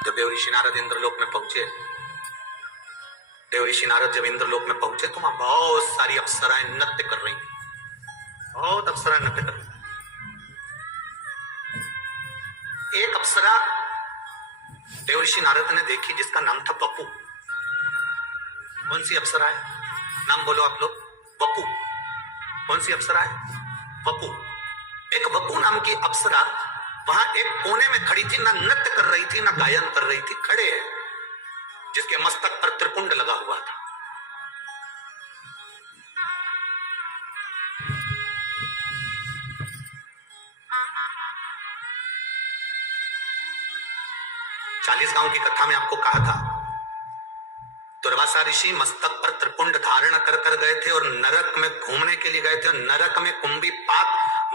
जब देव ऋषि नारद इंद्रलोक में पहुंचे, देव ऋषि नारद जब इंद्रलोक में पहुंचे तो वहां बहुत सारी अप्सराएं नृत्य कर रही थी, बहुत अप्सराएं नृत्य कर रही थी। एक अप्सरा देव ऋषि नारद ने देखी जिसका नाम था बपू। कौन सी अप्सरा है? नाम बोलो आप लोग। बपू। कौन सी अप्सरा है? बपू। एक बपू नाम की अप्सरा वहां एक कोने में खड़ी थी, ना नृत्य कर रही थी ना गायन कर रही थी, खड़े है, जिसके मस्तक पर त्रिपुंड लगा हुआ था। चालीस गांव की कथा में आपको कहा था, दुर्वासा ऋषि मस्तक पर त्रिपुंड धारण कर कर गए थे और नरक में घूमने के लिए गए थे। नरक में कुंभी पाक,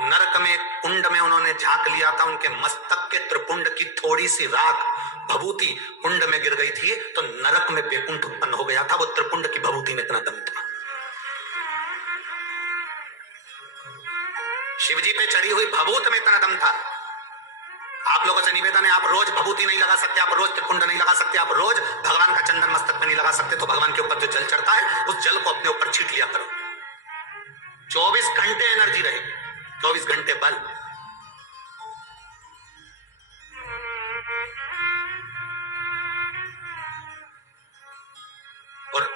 नरक में कुंड में उन्होंने झांक लिया था। उनके मस्तक के त्रिपुंड की थोड़ी सी राख भभूति कुंड में गिर गई थी तो नरक में बेकुंठ उत्पन्न हो गया था। वो त्रिपुंड की भभूति में इतना दम था। शिवजी पे चढ़ी हुई भभूत में इतना दम था। आप लोगों से निवेदन है, आप रोज भभूति नहीं लगा सकते, आप रोज त्रिपुंड नहीं लगा सकते, आप रोज भगवान का चंदन मस्तक में नहीं लगा सकते, तो भगवान के ऊपर जो जल चढ़ता है उस जल को अपने ऊपर छीट लिया करो। 24 घंटे एनर्जी रहेगी, 24 घंटे बल। और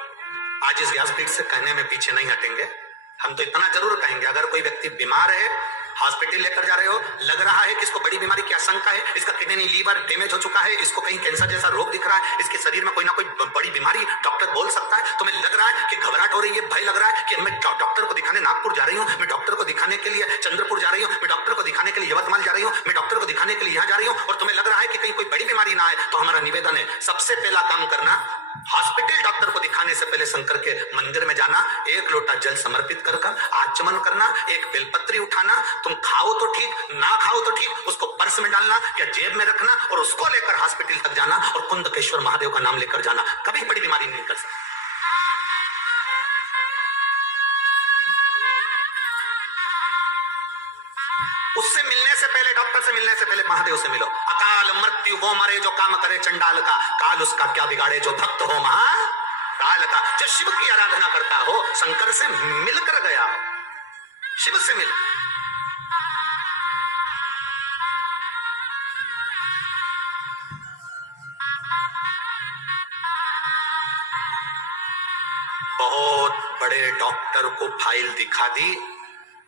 आज इस व्यासपीठ से कहने में पीछे नहीं हटेंगे। हम तो इतना जरूर कहेंगे, अगर कोई व्यक्ति बीमार है, हॉस्पिटल लेकर जा रहे हो, लग रहा है कि इसको बड़ी बीमारी की आशंका है, इसका किडनी लीवर डैमेज हो चुका है, इसको कहीं कैंसर जैसा रोग दिख रहा है, इसके शरीर में कोई ना कोई बड़ी बीमारी डॉक्टर बोल सकता है, तुम्हें लग रहा है कि घबराहट हो रही है, भय लग रहा है कि मैं डॉक्टर को दिखाने नागपुर जा रही हूँ, मैं डॉक्टर को दिखाने के लिए चंद्रपुर जा रही हूँ, मैं डॉक्टर को दिखाने के लिए यवतमाल जा रही हूँ, मैं डॉक्टर को दिखाने के लिए यहाँ जा रही हूँ, और तुम्हें लग रहा है कि कहीं कोई बड़ी बीमारी ना आए, तो हमारा निवेदन है, सबसे पहला काम करना, हॉस्पिटल डॉक्टर को दिखाने से पहले शंकर के मंदिर में जाना, एक लोटा जल समर्पित कर आचमन करना, एक बेलपत्री उठाना, तुम खाओ तो ठीक, ना खाओ तो ठीक, उसको पर्स में डालना या जेब में रखना और उसको लेकर हॉस्पिटल तक जाना और कुंदकेश्वर महादेव का नाम लेकर जाना। कभी बड़ी बीमारी नहीं कर सकती। उससे मिलने से पहले, डॉक्टर से मिलने से पहले महादेव से मिलो। अकाल मृत्यु वो मरे जो काम करे चंडाल का, काल उसका क्या बिगाड़े जो भक्त हो महाकाल का। जो शिव की आराधना करता हो, शंकर से मिलकर गया, शिव से मिल। बहुत बड़े डॉक्टर को फाइल दिखा दी,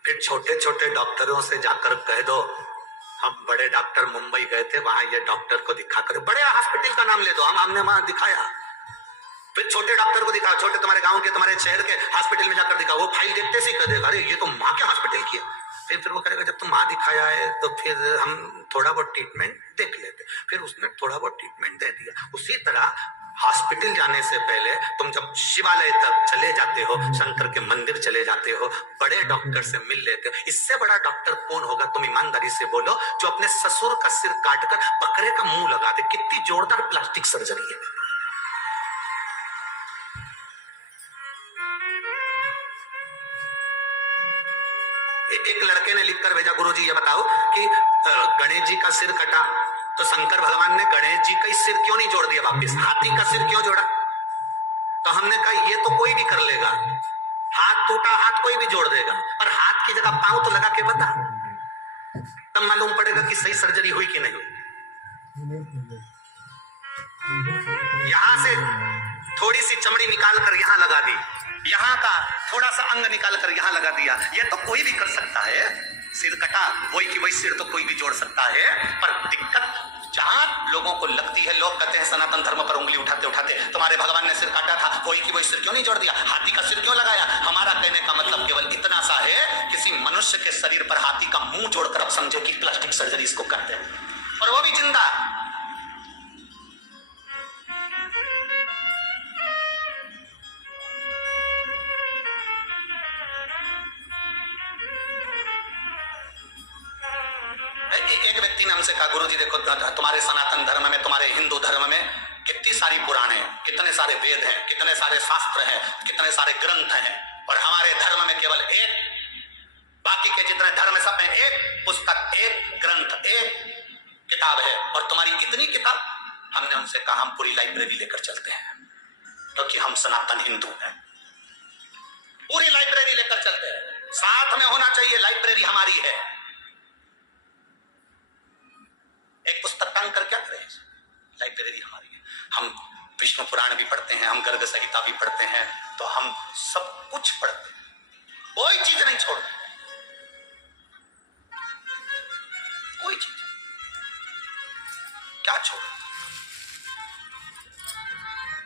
फिर छोटे छोटे डॉक्टरों से जाकर कह दो हम बड़े डॉक्टर मुंबई गए थे, वहां ये डॉक्टर को दिखाकर, बड़े हॉस्पिटल का नाम ले दो, हमने वहां दिखाया। फिर छोटे डॉक्टर को दिखाओ, छोटे तुम्हारे गांव के तुम्हारे शहर के हॉस्पिटल में जाकर दिखाओ, वो फाइल देखते से कह देगा अरे ये तो माँ के हॉस्पिटल की है। फिर वो कहेगा जब तुम माँ दिखाया है तो फिर हम थोड़ा बहुत ट्रीटमेंट देख लेते। फिर उसने थोड़ा बहुत ट्रीटमेंट दे दिया। उसी तरह हॉस्पिटल जाने से पहले तुम जब शिवालय तक चले जाते हो, शंकर के मंदिर चले जाते हो, बड़े डॉक्टर से मिल लेते हो। इससे बड़ा डॉक्टर कौन होगा? तुम ईमानदारी से बोलो, जो अपने ससुर का सिर काटकर बकरे का मुंह लगा दे। कितनी जोरदार प्लास्टिक सर्जरी है। एक लड़के ने लिखकर भेजा, गुरुजी ये बताओ कि गणेश जी का सिर कटा तो शंकर भगवान ने गणेश जी का सिर क्यों नहीं जोड़ दिया वापिस, हाथी का सिर क्यों जोड़ा? तो हमने कहा ये तो कोई भी कर लेगा, हाथ टूटा हाथ कोई भी जोड़ देगा, पर हाथ की जगह पांव तो लगा के बता, तब मालूम पड़ेगा कि सही सर्जरी हुई कि नहीं। यहां से थोड़ी सी चमड़ी निकाल कर यहां लगा दी, यहाँ का थोड़ा सा अंग निकाल कर यहाँ लगा दिया, ये तो कोई भी कर सकता है। सिर कटा वही की वही सिर तो कोई भी जोड़ सकता है, पर दिक्कत जहां लोगों को लगती है, लोग कहते हैं सनातन धर्म पर उंगली उठाते उठाते तुम्हारे भगवान ने सिर काटा था, वही की वही सिर क्यों नहीं जोड़ दिया, हाथी का सिर क्यों लगाया? हमारा कहने का मतलब केवल इतना सा है, किसी मनुष्य के शरीर पर हाथी का मुंह जोड़कर अब समझो कि प्लास्टिक सर्जरी इसको करते हैं, और वो भी जिंदा। एक व्यक्ति ने हमसे कहा गुरुजी देखो तुम्हारे सनातन धर्म में, तुम्हारे हिंदू धर्म में कितनी सारी पुराणे हैं, कितने सारे वेद हैं, कितने सारे शास्त्र हैं, कितने सारे ग्रंथ हैं, और हमारे धर्म में केवल एक, बाकी के जितने धर्म सब में एक पुस्तक, एक ग्रंथ, एक किताब है, और तुम्हारी इतनी किताब। हमने उनसे कहा हम पूरी लाइब्रेरी लेकर चलते हैं, क्योंकि हम सनातन हिंदू हैं। पूरी लाइब्रेरी लेकर चलते हैं, साथ में होना चाहिए, लाइब्रेरी हमारी है। एक पुस्तक टांग कर क्या करें, लाइब्रेरी हमारी है। हम विष्णु पुराण भी पढ़ते हैं, हम गर्ग संहिता भी पढ़ते हैं, तो हम सब कुछ पढ़ते हैं, कोई चीज नहीं छोड़ते, कोई चीज क्या छोड़।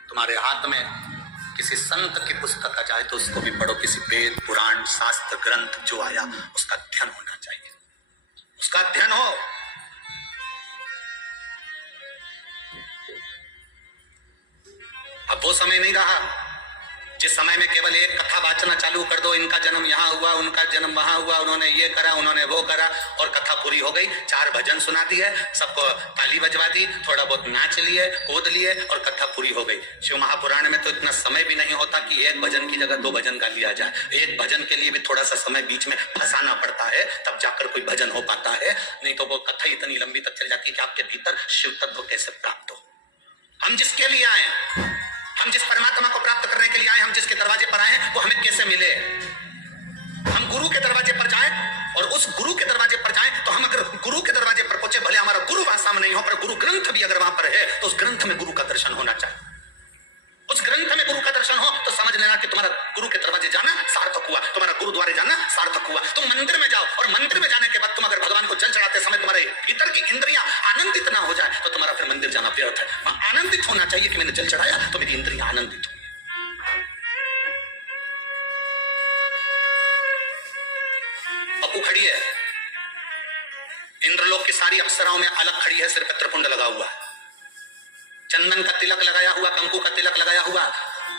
तुम्हारे हाथ में किसी संत की पुस्तक आ जाए तो उसको भी पढ़ो, किसी वेद पुराण शास्त्र ग्रंथ जो आया उसका अध्ययन होना चाहिए, उसका अध्ययन हो। अब वो समय नहीं रहा जिस समय में केवल एक कथा वाचना चालू कर दो, इनका जन्म यहाँ हुआ, उनका जन्म वहां हुआ, उन्होंने ये करा, उन्होंने वो करा, और कथा पूरी हो गई। 4 भजन सुना दिए, सबको ताली बजवा दी, थोड़ा बहुत नाच लिए, कूद लिए, और कथा पूरी हो गई। शिव महापुराण में तो इतना समय भी नहीं होता कि एक भजन की जगह 2 भजन गा लिया जाए। एक भजन के लिए भी थोड़ा सा समय बीच में फंसाना पड़ता है, तब जाकर कोई भजन हो पाता है, नहीं तो वो कथा इतनी लंबी तक चल जाती है कि आपके भीतर शिव तत्व कैसे प्राप्त हो। हम जिसके लिए आए, हम जिस परमात्मा को प्राप्त करने के लिए आए, हम जिसके दरवाजे पर आए हैं, वो हमें कैसे मिले। हम गुरु के दरवाजे पर जाएं, और उस गुरु के दरवाजे पर जाएं तो हम अगर गुरु के दरवाजे पर पहुंचे, भले हमारा गुरु भाषा में नहीं हो, पर गुरु ग्रंथ भी अगर वहां पर है तो उस ग्रंथ में गुरु का दर्शन होना चाहिए। उस ग्रंथ में गुरु का दर्शन हो तो समझ लेना कि तुम्हारा गुरु के दरवाजे जाना सार्थक हुआ, तुम्हारा गुरुद्वारे जाना सार्थक हुआ। तुम मंदिर में जाओ, और मंदिर में जाने के बाद तुम अगर भगवान को जल चढ़ाते समय तुम्हारे भीतर की इंद्रियां आनंदित ना हो जाए तो तुम्हारा फिर मंदिर जाना व्यर्थ है। आनंदित होना चाहिए कि मैंने जल चढ़ाया तो मेरी इंद्रियां आनंदित हुई। पप्पू खड़ी है, इंद्रलोक की सारी अप्सराओं में अलग खड़ी है, सिर पर त्रिपुंड लगा हुआ है, चंदन का तिलक लगाया हुआ, कंकु का तिलक लगाया हुआ,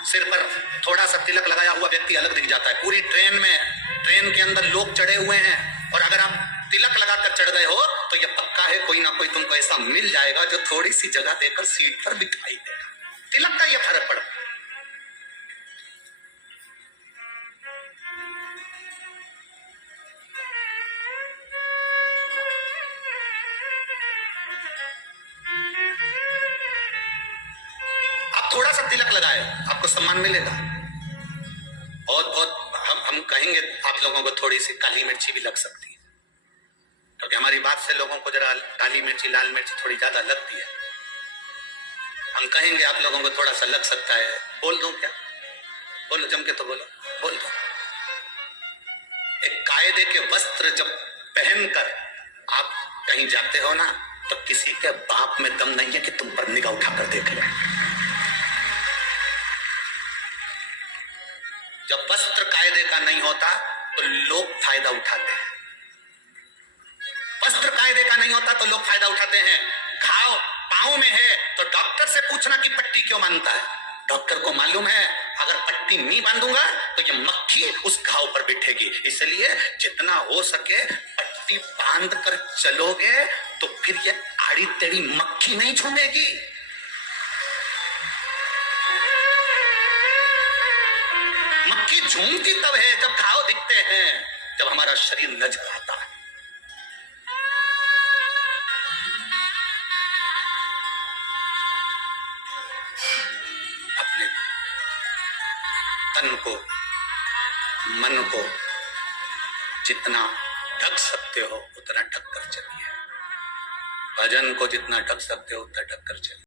सिर पर थोड़ा सा तिलक लगाया हुआ व्यक्ति अलग दिख जाता है। पूरी ट्रेन के अंदर लोग चढ़े हुए हैं, और अगर आप तिलक लगाकर चढ़ गए हो तो यह पक्का है कोई ना कोई तुमको ऐसा मिल जाएगा जो थोड़ी सी जगह देकर सीट पर बिठाई देगा। तिलक का यह फर्क पड़ता है। थोड़ा सा तिलक लगाए, आपको सम्मान मिलेगा। बहुत हम कहेंगे आप लोगों को थोड़ी सी काली मिर्ची भी लग सकती है, क्योंकि हमारी बात से लोगों को जरा काली मिर्ची लाल मिर्ची थोड़ी ज्यादा लगती है। हम कहेंगे आप लोगों को थोड़ा सा लग सकता है। बोल दूं क्या? बोलो, जम के तो बोलो, बोल दो। एक कायदे के वस्त्र जब पहनकर आप कहीं जाते हो ना, तो किसी के बाप में दम नहीं है कि तुम पर निगाह उठाकर देख ले। जब वस्त्र कायदे का नहीं होता तो लोग फायदा उठाते हैं। वस्त्र कायदे का नहीं होता तो लोग फायदा उठाते हैं। घाव पांव में है तो डॉक्टर से पूछना कि पट्टी क्यों बांधता है। डॉक्टर को मालूम है अगर पट्टी नहीं बांधूंगा तो ये मक्खी उस घाव पर बैठेगी, इसलिए जितना हो सके पट्टी बांध कर चलोगे तो फिर ये आड़ी टेढ़ी मक्खी नहीं झूमेगी। मक्खी झूमती तब है जब घाव दिखते हैं, जब हमारा शरीर नजर आता है। अपने तन को, मन को जितना ढक सकते हो उतना ढक कर चलिए। भजन को जितना ढक सकते हो उतना ढक कर चलिए।